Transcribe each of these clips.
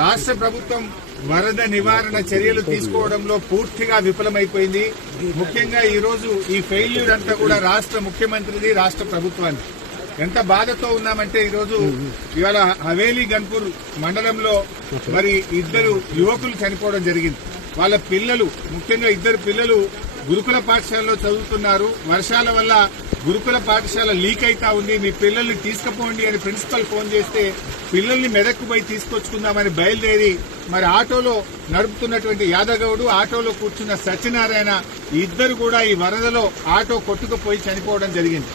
రాష్ట్ర ప్రభుత్వం వరద నివారణ చర్యలు తీసుకోవడంలో పూర్తిగా విఫలమైపోయింది. ముఖ్యంగా ఈ రోజు ఈ ఫెయిల్యూర్ అంతా కూడా రాష్ట్ర ముఖ్యమంత్రిది, రాష్ట్ర ప్రభుత్వాన్ని. ఎంత బాధతో ఉన్నామంటే ఈరోజు ఇవాళ హవేలీ గన్పూర్ మండలంలో మరి ఇద్దరు యువకులు చనిపోవడం జరిగింది. వాళ్ళ పిల్లలు, ముఖ్యంగా ఇద్దరు పిల్లలు గురుకుల పాఠశాలలో చదువుతున్నారు. వర్షాల వల్ల గురుకుల పాఠశాల లీక్ అయితా ఉంది, మీ పిల్లల్ని తీసుకుపోండి అని ప్రిన్సిపల్ ఫోన్ చేస్తే పిల్లల్ని మెదక్కు పోయి తీసుకొచ్చుకుందామని బయలుదేరి మరి ఆటోలో నడుపుతున్నటువంటి యాదగౌడు, ఆటోలో కూర్చున్న సత్యనారాయణ ఇద్దరు కూడా ఈ వరదలో ఆటో కొట్టుకుపోయి చనిపోవడం జరిగింది.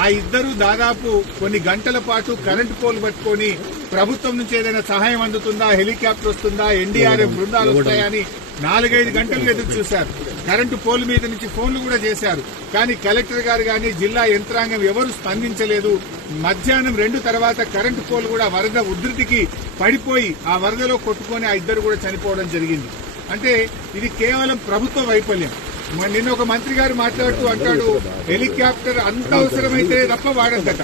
ఆ ఇద్దరు దాదాపు కొన్ని గంటల పాటు కరెంటు పోల్ పట్టుకుని ప్రభుత్వం నుంచి ఏదైనా సహాయం అందుతుందా, హెలికాప్టర్ వస్తుందా, ఎన్డీఆర్ఎఫ్ బృందాలు వస్తాయని 4-5 గంటలు ఎదురు చూశారు. కరెంటు పోల్ మీద నుంచి ఫోన్లు కూడా చేశారు. కానీ కలెక్టర్ గారు గాని జిల్లా యంత్రాంగం ఎవరు స్పందించలేదు. మధ్యాహ్నం 2 తర్వాత కరెంటు పోల్ కూడా వరద ఉధృతికి పడిపోయి ఆ వరదలో కొట్టుకొని ఆ ఇద్దరు కూడా చనిపోవడం జరిగింది. అంటే ఇది కేవలం ప్రభుత్వ వైఫల్యం. నిన్న ఒక మంత్రి గారు మాట్లాడుతూ అంటాడు, హెలికాప్టర్ అంత అవసరమైతే తప్ప వాడద్దట,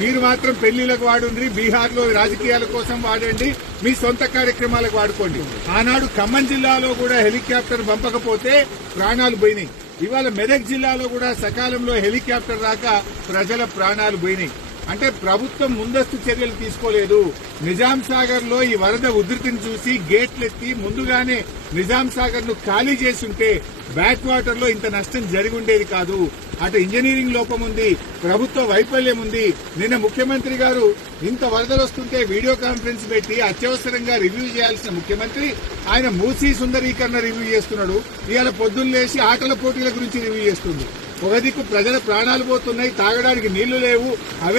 మీరు మాత్రం పెళ్లిళ్లకు వాడుండ్రి, బీహార్ లో రాజకీయాల కోసం వాడండి, మీ సొంత కార్యక్రమాలకు వాడుకోండి. ఆనాడు ఖమ్మం జిల్లాలో కూడా హెలికాప్టర్ పంపకపోతే ప్రాణాలు పోయినాయి. ఇవాళ మెదక్ జిల్లాలో కూడా సకాలంలో హెలికాప్టర్ రాక ప్రజల ప్రాణాలు పోయినాయి. అంటే ప్రభుత్వం ముందస్తు చర్యలు తీసుకోలేదు. నిజాం సాగర్ లో ఈ వరద ఉధృతిని చూసి గేట్లెత్తి ముందుగానే నిజాం సాగర్ ను ఖాళీ చేసుంటే బ్యాక్ వాటర్ లో ఇంత నష్టం జరిగి ఉండేది కాదు. అటు ఇంజనీరింగ్ లోపం ఉంది, ప్రభుత్వ వైఫల్యం ఉంది. నిన్న ముఖ్యమంత్రి గారు ఇంత వరదలు వస్తుంటే వీడియో కాన్ఫరెన్స్ పెట్టి అత్యవసరంగా రివ్యూ చేయాల్సిన ముఖ్యమంత్రి ఆయన మూసీ సుందరీకరణ రివ్యూ చేస్తున్నాడు. ఇవాళ పొద్దున్న లేచి ఆటల పోటీల గురించి రివ్యూ చేస్తుంది. ఒక దిక్కు ప్రజల ప్రాణాలు పోతున్నాయి, తాగడానికి నీళ్లు లేవు. అవే